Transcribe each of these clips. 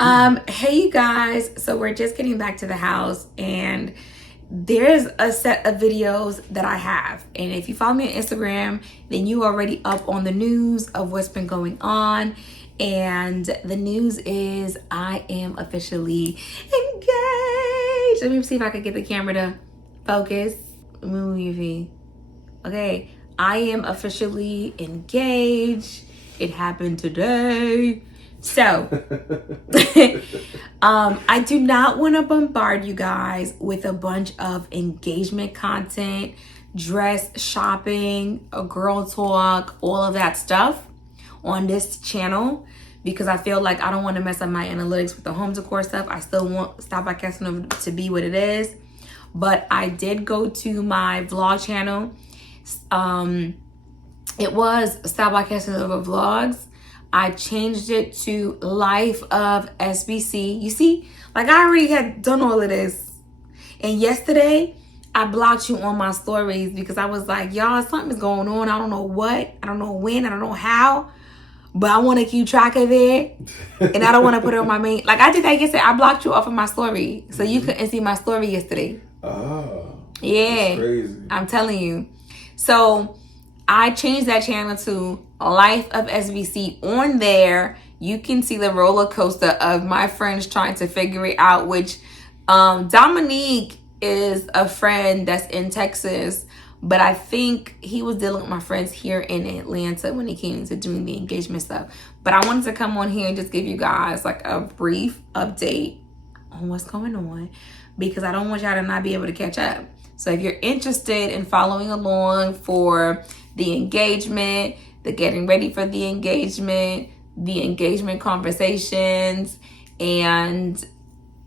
Hey you guys, so we're just getting back to the house and there's a set of videos that I have, and if you follow me on Instagram, then you already up on the news of what's been going on. And the news is I am officially engaged. Let me see if I can get the camera to focus. Movie. Okay, I am officially engaged. It happened today. So, I do not want to bombard you guys with a bunch of engagement content, dress shopping, a girl talk, all of that stuff on this channel, because I feel like I don't want to mess up my analytics with the home decor stuff. I still want Style by Casanova to be what it is. But I did go to my vlog channel. It was Style by Casanova Vlogs. I changed it to Life of SBC. You see, like I already had done all of this. And yesterday, I blocked you on my stories because I was like, y'all, something's going on. I don't know what, I don't know when, I don't know how, but I want to keep track of it. And I don't want to put it on my main. Like I did that yesterday. I blocked you off of my story. So you couldn't see my story yesterday. Oh. Yeah. That's crazy. I'm telling you. So I changed that channel to Life of SBC. On there, you can see the roller coaster of my friends trying to figure it out, which Dominique is a friend that's in Texas, but I think he was dealing with my friends here in Atlanta when it came to doing the engagement stuff. But I wanted to come on here and just give you guys like a brief update on what's going on, because I don't want y'all to not be able to catch up. So if you're interested in following along for the engagement, the getting ready for the engagement conversations, and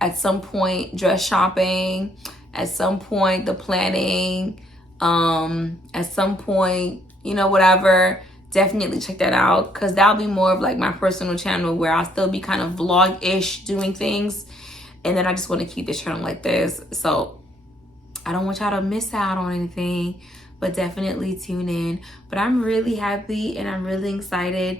at some point dress shopping, at some point the planning, at some point, you know, whatever, definitely check that out, because that'll be more of like my personal channel where I'll still be kind of vlog-ish doing things. And then I just want to keep this channel like this. So I don't want y'all to miss out on anything, but definitely tune in. But I'm really happy and I'm really excited.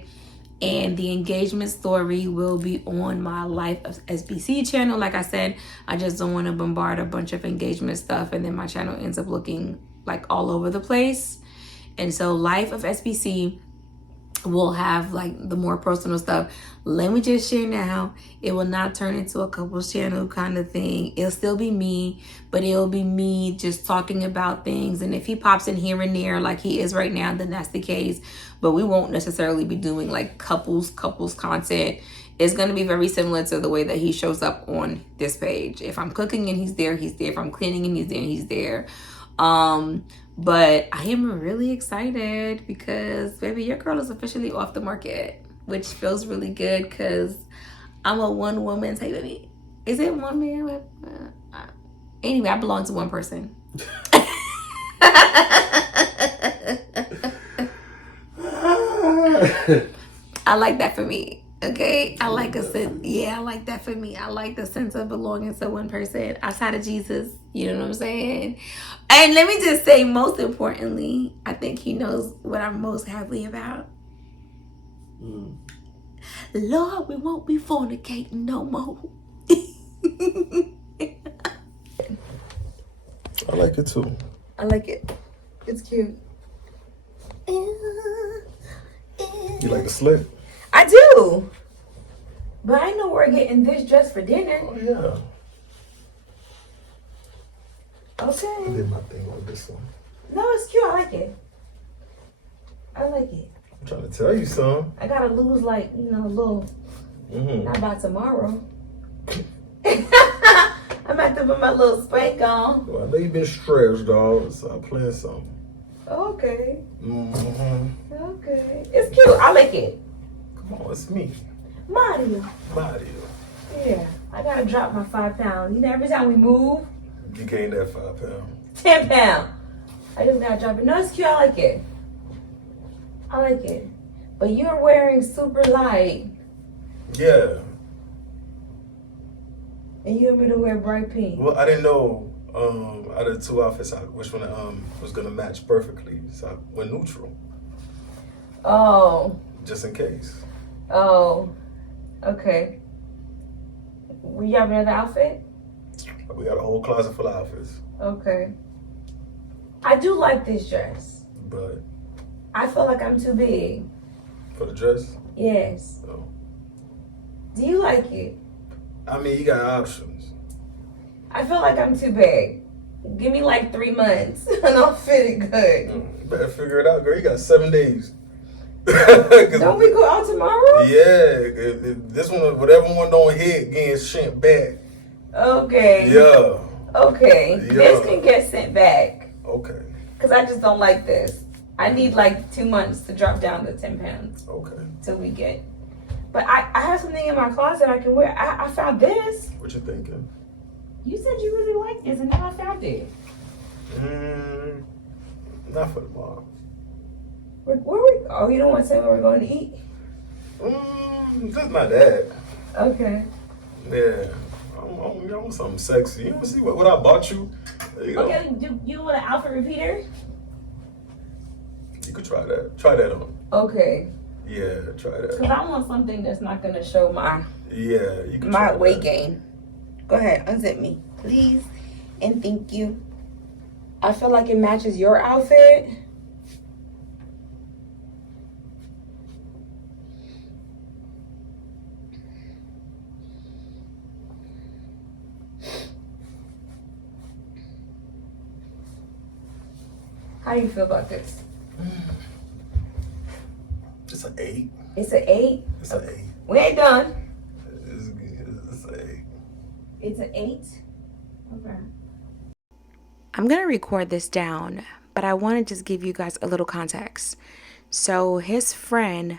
And the engagement story will be on my Life of SBC channel. Like I said, I just don't want to bombard a bunch of engagement stuff and then my channel ends up looking like all over the place. And so Life of SBC will have like the more personal stuff. Let me just share now, it will not turn into a couples channel kind of thing. It'll still be me, but it'll be me just talking about things. And if he pops in here and there like he is right now, then that's the case. But we won't necessarily be doing like couples content. It's going to be very similar to the way that he shows up on this page. If I'm cooking and he's there, he's there. If I'm cleaning and he's there, he's there. But I am really excited because, baby, your girl is officially off the market, which feels really good because I'm a one-woman type of me. Is it one man? Anyway, I belong to one person. I like that for me. Okay, I like a sense. Yeah, I like that for me. I like the sense of belonging to one person outside of Jesus. You know what I'm saying? And let me just say, most importantly, I think he knows what I'm most happy about. Lord, we won't be fornicating no more. I like it too. I like it. It's cute. You like the slip? I do. But I know we're getting this dress for dinner. Oh, yeah. Okay. I did my thing on this one. No, it's cute. I like it. I like it. I'm trying to tell you something. I gotta lose like, you know, a little, not by tomorrow. I'm about to put my little spank on. Well, I know you've been stressed, dog, so I plan something. Okay. Okay. It's cute. I like it. Come on, it's me. Mario. Yeah. I gotta drop my 5 pounds. You know, every time we move, You gained that 5 pounds. 10 pounds. I just gotta drop it. No, it's cute. I like it. I like it. But you're wearing super light. Yeah. And you want me to wear bright pink. Well, I didn't know out of the 2 outfits which one was gonna match perfectly, so I went neutral. Oh. Just in case. Oh. Okay. You have another outfit? We got a whole closet full of outfits. Okay. I do like this dress. But I feel like I'm too big. for the dress? Yes. No. Do you like it? I mean, you got options. I feel like I'm too big. Give me like 3 months and I'll fit it good. You better figure it out, girl. You got 7 days. Don't we go out tomorrow? Yeah. If this one, whatever one don't hit, getting sent back. Okay. Yeah. Okay. Yeah. This can get sent back. Okay. Because I just don't like this. I need like 2 months to drop down to 10 pounds. Okay. Till we get. But I have something in my closet I can wear. I found this. What you thinking? You said you really liked this and now I found it. Not for tomorrow. Where we? Oh, you don't want to say where we're going to eat? Just not that. Okay. Yeah. I want something sexy. You want to see what I bought you? There you go. Okay, do you want an outfit repeater? You could try that. Try that on. Okay. Yeah, try that. Because I want something that's not going to show my You can my try weight that. gain. Go ahead, unzip me, please. And thank you. I feel like it matches your outfit. How do you feel about this? It's an 8. It's an 8? It's an 8. We ain't done. It's an 8. It's an 8? Okay. I'm going to record this down, but I want to just give you guys a little context. So his friend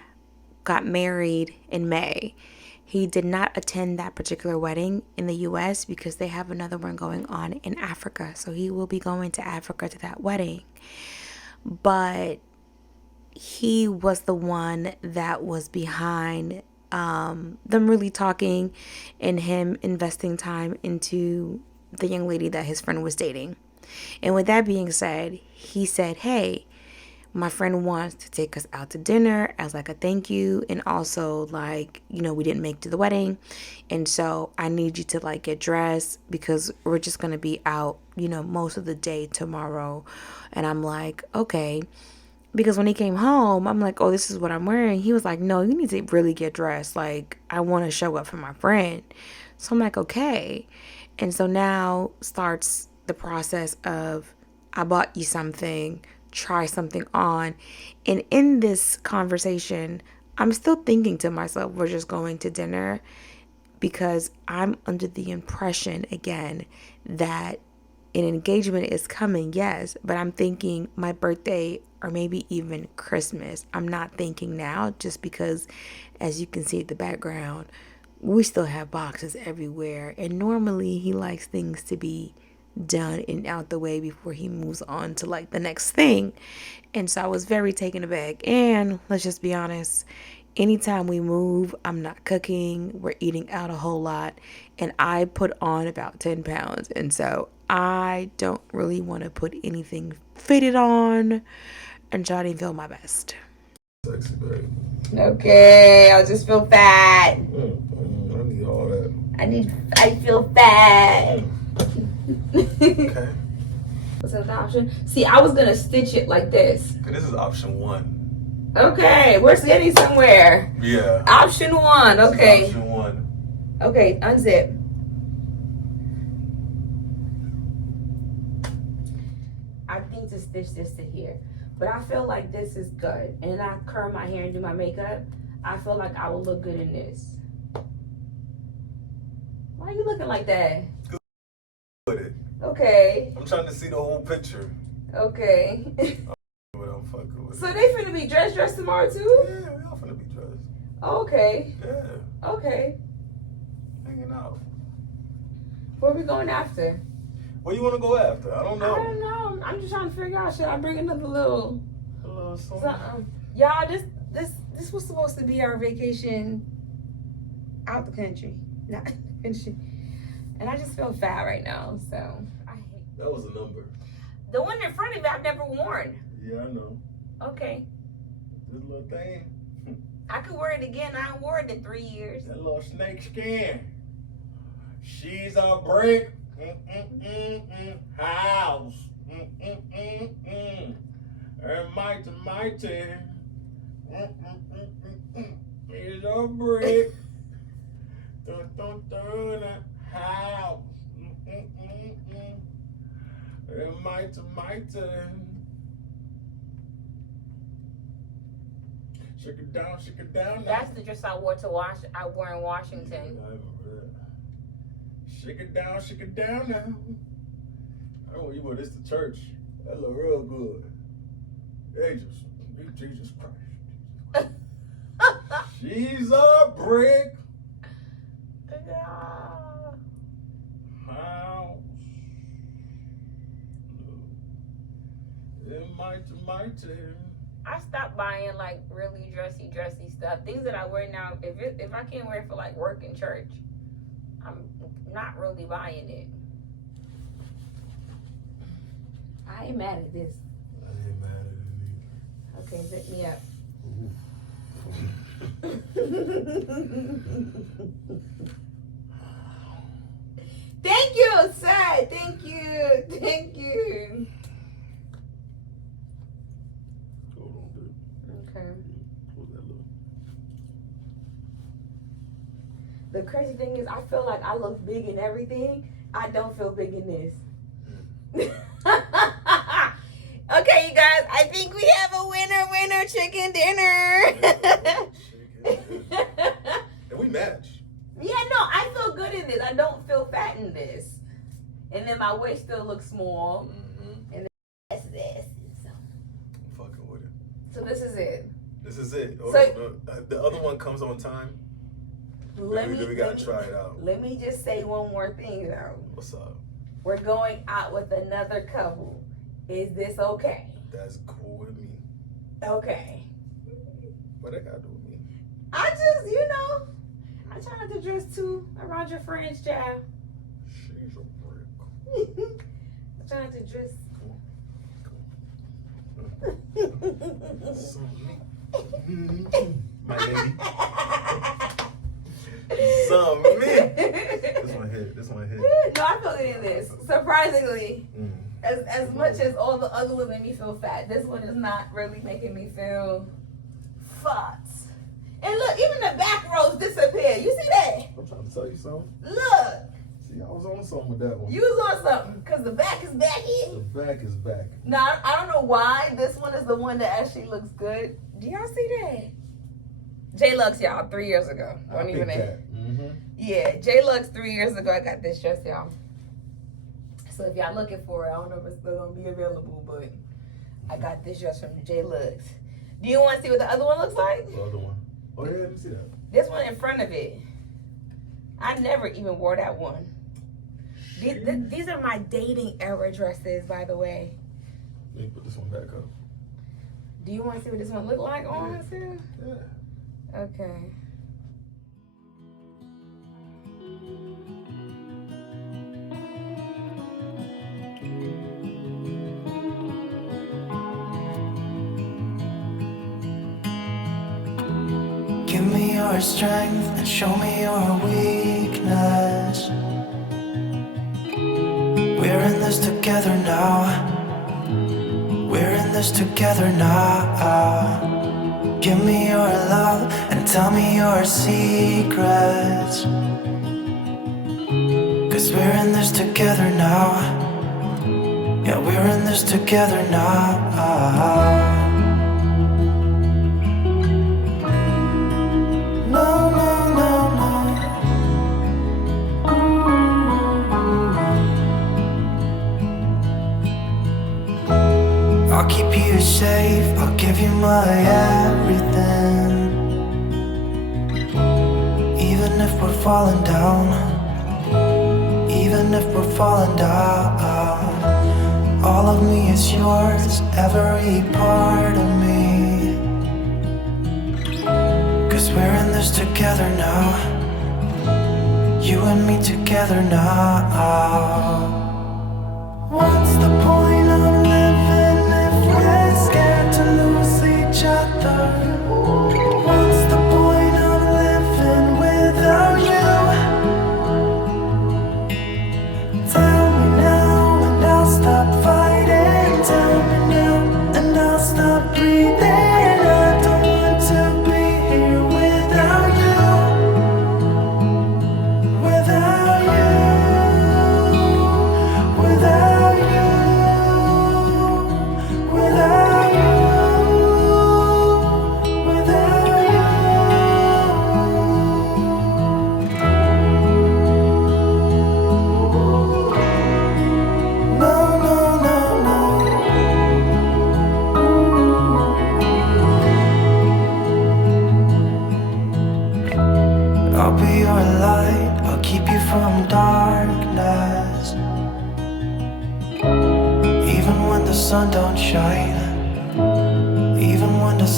got married in May. He did not attend that particular wedding in the US because they have another one going on in Africa. So he will be going to Africa to that wedding. But he was the one that was behind them really talking and him investing time into the young lady that his friend was dating. And with that being said, he said, hey, my friend wants to take us out to dinner as like a thank you. And also like, you know, we didn't make it to the wedding. And so I need you to like get dressed because we're just going to be out, you know, most of the day tomorrow. And I'm like, okay. Because when he came home, I'm like, oh, this is what I'm wearing. He was like, no, you need to really get dressed. Like, I want to show up for my friend. So I'm like, okay. And so now starts the process of, I bought you something, try something on. And in this conversation, I'm still thinking to myself, we're just going to dinner, because I'm under the impression again that an engagement is coming, yes, but I'm thinking my birthday or maybe even Christmas. I'm not thinking now, just because as you can see at the background, we still have boxes everywhere. And normally he likes things to be done and out the way before he moves on to like the next thing. And so I was very taken aback. And let's just be honest, anytime we move, I'm not cooking, we're eating out a whole lot, and I put on about 10 pounds. And so I don't really want to put anything fitted on and try to feel my best. Sexy, babe. Okay, I just feel fat. I need all that. I feel fat. Okay. What's that option? See, I was gonna stitch it like this. Okay, this is option 1. Okay, we're getting somewhere. Yeah. Option 1, okay. This is option 1. Okay, unzip. I think to stitch this to here. But I feel like this is good. And I curl my hair and do my makeup. I feel like I will look good in this. Why are you looking like that? With it. Okay. I'm trying to see the whole picture. Okay. What I'm fucking with. So they finna be dressed tomorrow too? Yeah, we all finna be dressed. Okay. Yeah. Okay. Hanging out. Where we going after? Where you wanna go after? I don't know. I don't know. I'm just trying to figure out. Should I bring another little A little something. something? Y'all, this was supposed to be our vacation out the country, not in the country. And I just feel fat right now, so I hate. That was a number. The one in front of me, I've never worn. Yeah, I know. Okay, This little thing. I could wear it again. I ain't wore it in 3 years. That little snake skin. She's a brick house. And mighty. She's a brick house. And mighty. Shake it down. That's the dress I wore in Washington. I remember that. Shake it down now. I remember you wore this to church. That look real good. Jesus Christ. She's a brick house. And mighty. I stopped buying like really dressy stuff. Things that I wear now, if I can't wear it for like work and church, I'm not really buying it. I ain't mad at this. I ain't mad at it either. Okay, zip me up. Thank you, sir. Thank you. Hold on, babe. Okay. What's that look? The crazy thing is, I feel like I look big in everything. I don't feel big in this. Okay, you guys, I think we have a winner, chicken dinner. And we match. Yeah, no, I feel good in this. I don't feel fat in this. And then my waist still looks small. Mm-hmm. And then that's this. So. I'm fucking with it. So this is it. This is it. So- The other one comes on time. We gotta try it out. Let me just say one more thing though. What's up? We're going out with another couple. Is this okay? That's cool with me. Okay. What that gotta do with me? I just, I try not to dress too around your friends, child. She's a brick. I try not to dress. My lady. Some me. This one hit. No, I feel it in this. Surprisingly, as much as all the other ones make me feel fat, this one is not really making me feel fat. And look, even the back rows disappeared. You see that? I'm trying to tell you something. Look, See, I was on something with that one. you was on something because the back is back in. The back is back. Now, I don't know why this one is the one that actually looks good. Do y'all see that? J-Lux, y'all, 3 years ago. Don't even that. Yeah, J-Lux 3 years ago, I got this dress, y'all. So if y'all looking for it, I don't know if it's still gonna be available, but I got this dress from J-Lux. Do you want to see what the other one looks like? The other one. Oh yeah, let me see that. This one in front of it. I never even wore that one. These are my dating era dresses, by the way. Let me put this one back up. Do you want to see what this one look like on too? Yeah. Okay. Give me your strength and show me your weakness. We're in this together now. We're in this together now. Give me your love and tell me your secrets. 'Cause we're in this together now. Yeah, we're in this together now. I'll keep you safe, I'll give you my everything. Even if we're falling down, even if we're falling down, all of me is yours, every part of me. 'Cause we're in this together now. You and me together now. What's the point of living if we're scared to lose each other? What's the point of living without you?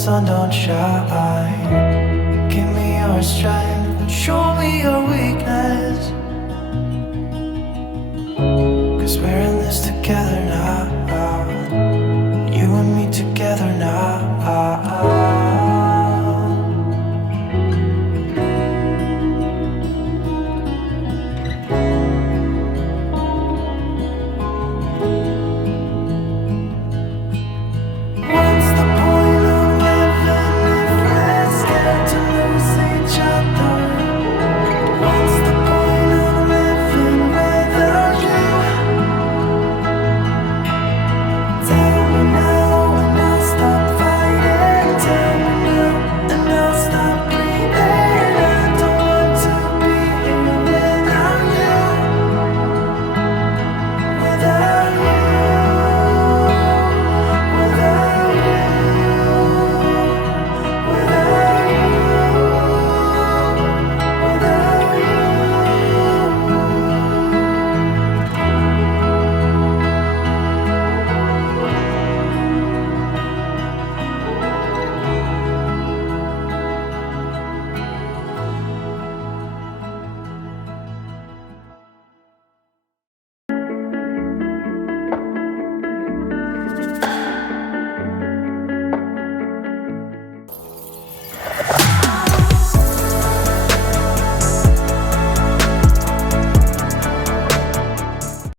sun don't shine. Give me your strength and show me your weakness. 'Cause we're in this together now. You and me together now.